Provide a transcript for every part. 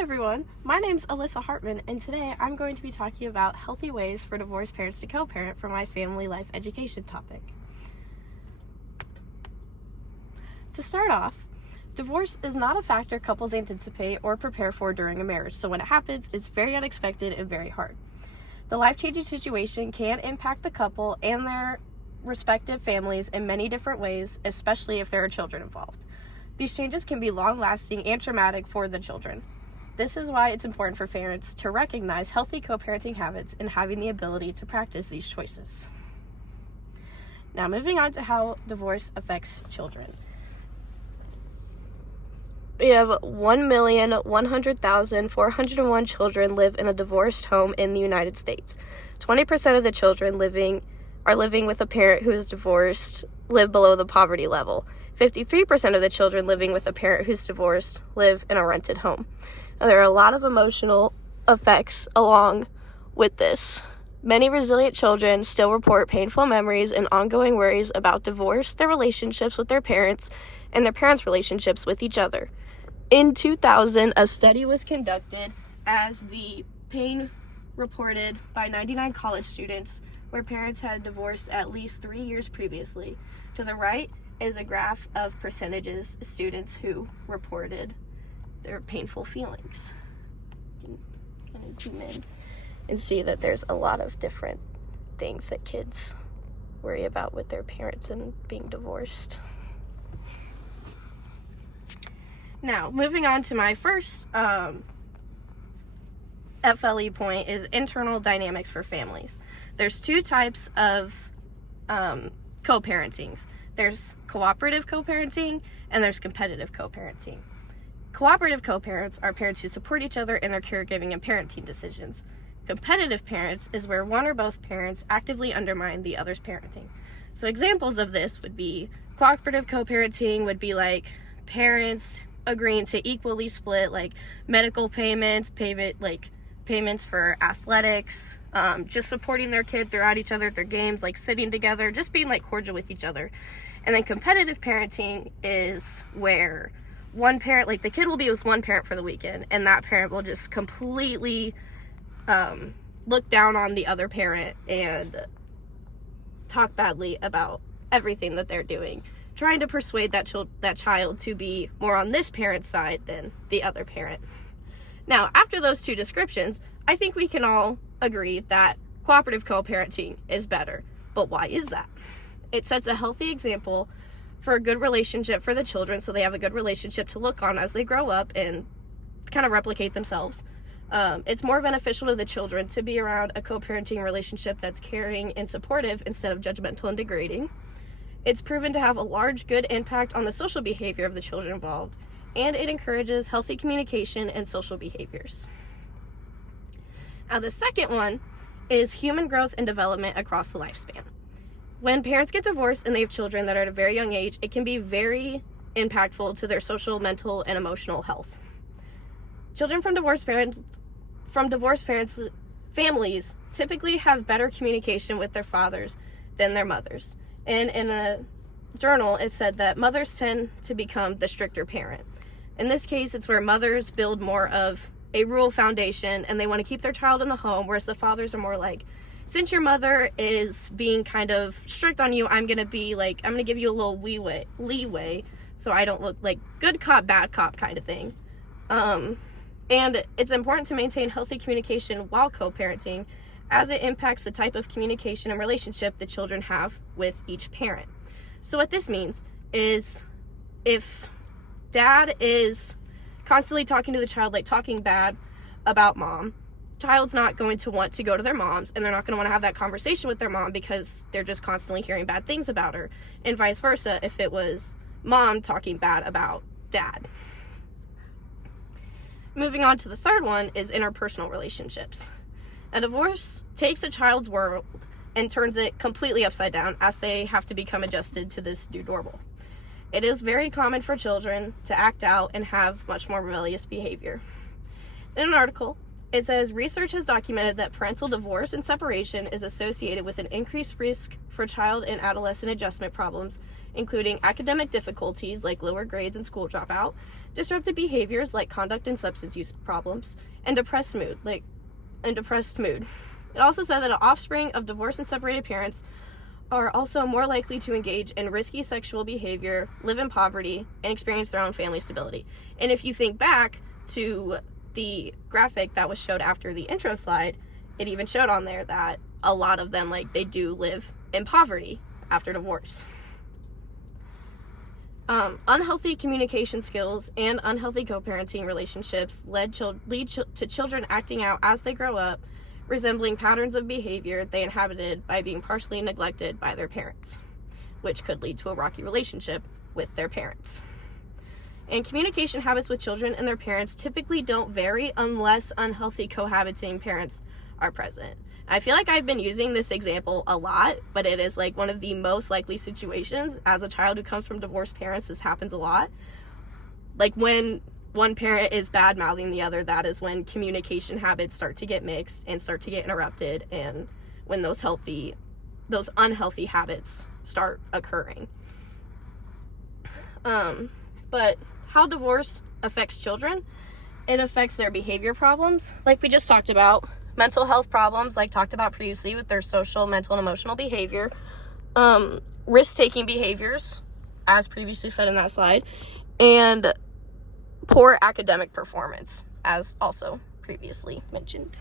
everyone, my name's Alyssa Hartman, and today I'm going to be talking about healthy ways for divorced parents to co-parent for my family life education topic. To start off, divorce is not a factor couples anticipate or prepare for during a marriage, so when it happens, it's very unexpected and very hard. The life-changing situation can impact the couple and their respective families in many different ways, especially if there are children involved. These changes can be long-lasting and traumatic for the children. This is why it's important for parents to recognize healthy co-parenting habits and having the ability to practice these choices. Now, moving on to how divorce affects children. We have 1,100,401 children live in a divorced home in the United States. 20% of the children living with a parent who is divorced live below the poverty level. 53% of the children living with a parent who's divorced live in a rented home. Now, there are a lot of emotional effects along with this. Many resilient children still report painful memories and ongoing worries about divorce, their relationships with their parents, and their parents' relationships with each other. In 2000, a study was conducted as the pain reported by 99 college students where parents had divorced at least 3 years previously. To the right is a graph of percentages of students who reported their painful feelings. You can kind of zoom in and see that there's a lot of different things that kids worry about with their parents and being divorced. Now, moving on to my first FLE point is internal dynamics for families. There's two types of co-parentings. There's cooperative co-parenting and there's competitive co-parenting. Cooperative co-parents are parents who support each other in their caregiving and parenting decisions. Competitive parents is where one or both parents actively undermine the other's parenting. So examples of this would be cooperative co-parenting would be like parents agreeing to equally split like medical payments for athletics, just supporting their kid throughout each other, their games, like sitting together, just being like cordial with each other. And then competitive parenting is where one parent, like the kid will be with one parent for the weekend, and that parent will just completely look down on the other parent and talk badly about everything that they're doing, trying to persuade that child to be more on this parent's side than the other parent. Now, after those two descriptions, I think we can all agree that cooperative co-parenting is better. But why is that? It sets a healthy example for a good relationship for the children, so they have a good relationship to look on as they grow up and kind of replicate themselves. It's more beneficial to the children to be around a co-parenting relationship that's caring and supportive instead of judgmental and degrading. It's proven to have a large good impact on the social behavior of the children involved, and it encourages healthy communication and social behaviors. Now, the second one is human growth and development across the lifespan. When parents get divorced and they have children that are at a very young age, it can be very impactful to their social, mental, and emotional health. Children from divorced parents, families typically have better communication with their fathers than their mothers. And in a journal, it said that mothers tend to become the stricter parent. In this case, it's where mothers build more of a rule foundation and they want to keep their child in the home, whereas the fathers are more like, since your mother is being kind of strict on you, I'm going to give you a little leeway so I don't look like good cop, bad cop kind of thing. And it's important to maintain healthy communication while co-parenting, as it impacts the type of communication and relationship the children have with each parent. So what this means is if dad is constantly talking to the child, like talking bad about mom, child's not going to want to go to their moms, and they're not going to want to have that conversation with their mom because they're just constantly hearing bad things about her, and vice versa if it was mom talking bad about dad. Moving on to the third one is interpersonal relationships. A divorce takes a child's world and turns it completely upside down as they have to become adjusted to this new normal. It is very common for children to act out and have much more rebellious behavior. In an article, It says research has documented that parental divorce and separation is associated with an increased risk for child and adolescent adjustment problems, including academic difficulties like lower grades and school dropout, disruptive behaviors like conduct and substance use problems, and depressed mood. It also said that offspring of divorced and separated parents are also more likely to engage in risky sexual behavior, live in poverty, and experience their own family stability. And if you think back to the graphic that was showed after the intro slide, it even showed on there that a lot of them, they do live in poverty after divorce. Unhealthy communication skills and unhealthy co-parenting relationships lead to children acting out as they grow up, resembling patterns of behavior they inhabited by being partially neglected by their parents, which could lead to a rocky relationship with their parents. And communication habits with children and their parents typically don't vary unless unhealthy cohabiting parents are present. I feel like I've been using this example a lot, but it is one of the most likely situations. As a child who comes from divorced parents, this happens a lot. When one parent is bad-mouthing the other, that is when communication habits start to get mixed and start to get interrupted, and when those unhealthy habits start occurring. But how divorce affects children, it affects their behavior problems, like we just talked about, mental health problems, like talked about previously with their social, mental, and emotional behavior, risk-taking behaviors, as previously said in that slide, and poor academic performance, as also previously mentioned.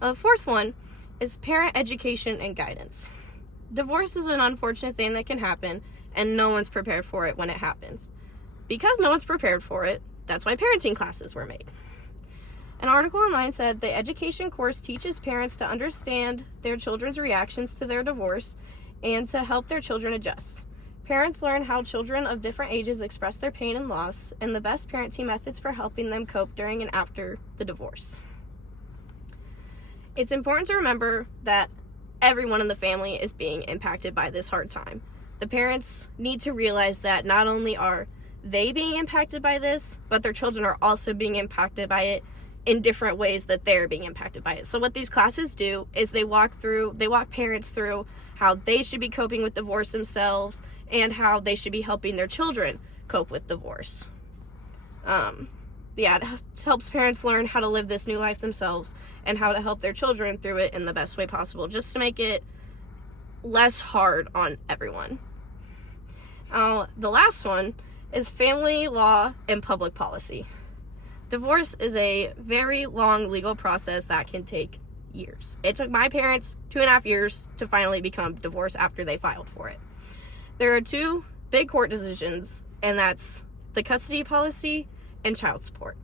The fourth one is parent education and guidance. Divorce is an unfortunate thing that can happen, and no one's prepared for it when it happens. Because no one's prepared for it, that's why parenting classes were made. An article online said the education course teaches parents to understand their children's reactions to their divorce and to help their children adjust. Parents learn how children of different ages express their pain and loss, and the best parenting methods for helping them cope during and after the divorce. It's important to remember that everyone in the family is being impacted by this hard time. The parents need to realize that not only are they being impacted by this, but their children are also being impacted by it in different ways that they're being impacted by it. So what these classes do is they walk parents through how they should be coping with divorce themselves and how they should be helping their children cope with divorce. It helps parents learn how to live this new life themselves and how to help their children through it in the best way possible, just to make it less hard on everyone. The last one is family law and public policy. Divorce is a very long legal process that can take years. It took my parents 2.5 years to finally become divorced after they filed for it. There are two big court decisions, and that's the custody policy and child support.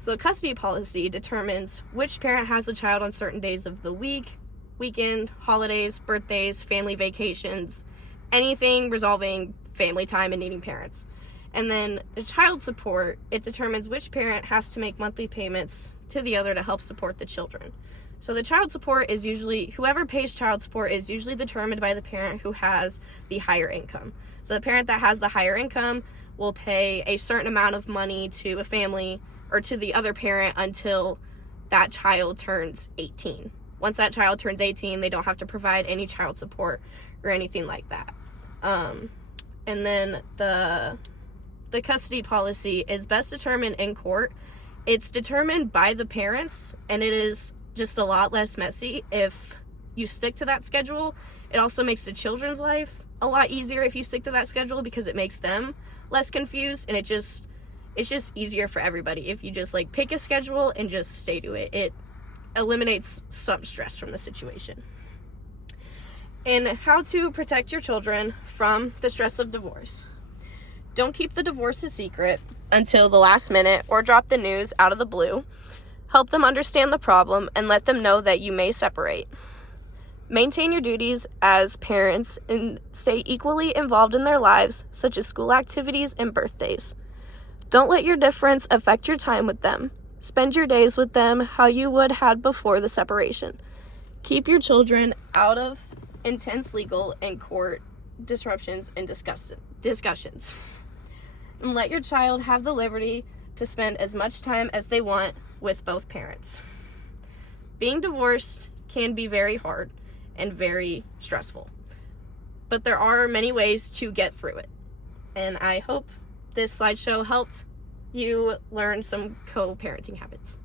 So custody policy determines which parent has a child on certain days of the week, weekend, holidays, birthdays, family vacations, anything resolving family time and needing parents. And then the child support, it determines which parent has to make monthly payments to the other to help support the children. So the child support is usually, whoever pays child support is usually determined by the parent who has the higher income. So the parent that has the higher income will pay a certain amount of money to a family or to the other parent until that child turns 18. Once that child turns 18, they don't have to provide any child support or anything like that. And then the custody policy is best determined in court. It's determined by the parents, and it is just a lot less messy if you stick to that schedule. It also makes the children's life a lot easier if you stick to that schedule, because it makes them less confused, and it's just easier for everybody if you just pick a schedule and just stay to it. It eliminates some stress from the situation. And how to protect your children from the stress of divorce. Don't keep the divorce a secret until the last minute or drop the news out of the blue. Help them understand the problem and let them know that you may separate. Maintain your duties as parents and stay equally involved in their lives, such as school activities and birthdays. Don't let your difference affect your time with them. Spend your days with them how you would had before the separation. Keep your children out of intense legal and court disruptions and discussions. And let your child have the liberty to spend as much time as they want with both parents. Being divorced can be very hard and very stressful, but there are many ways to get through it. And I hope this slideshow helped you learn some co-parenting habits.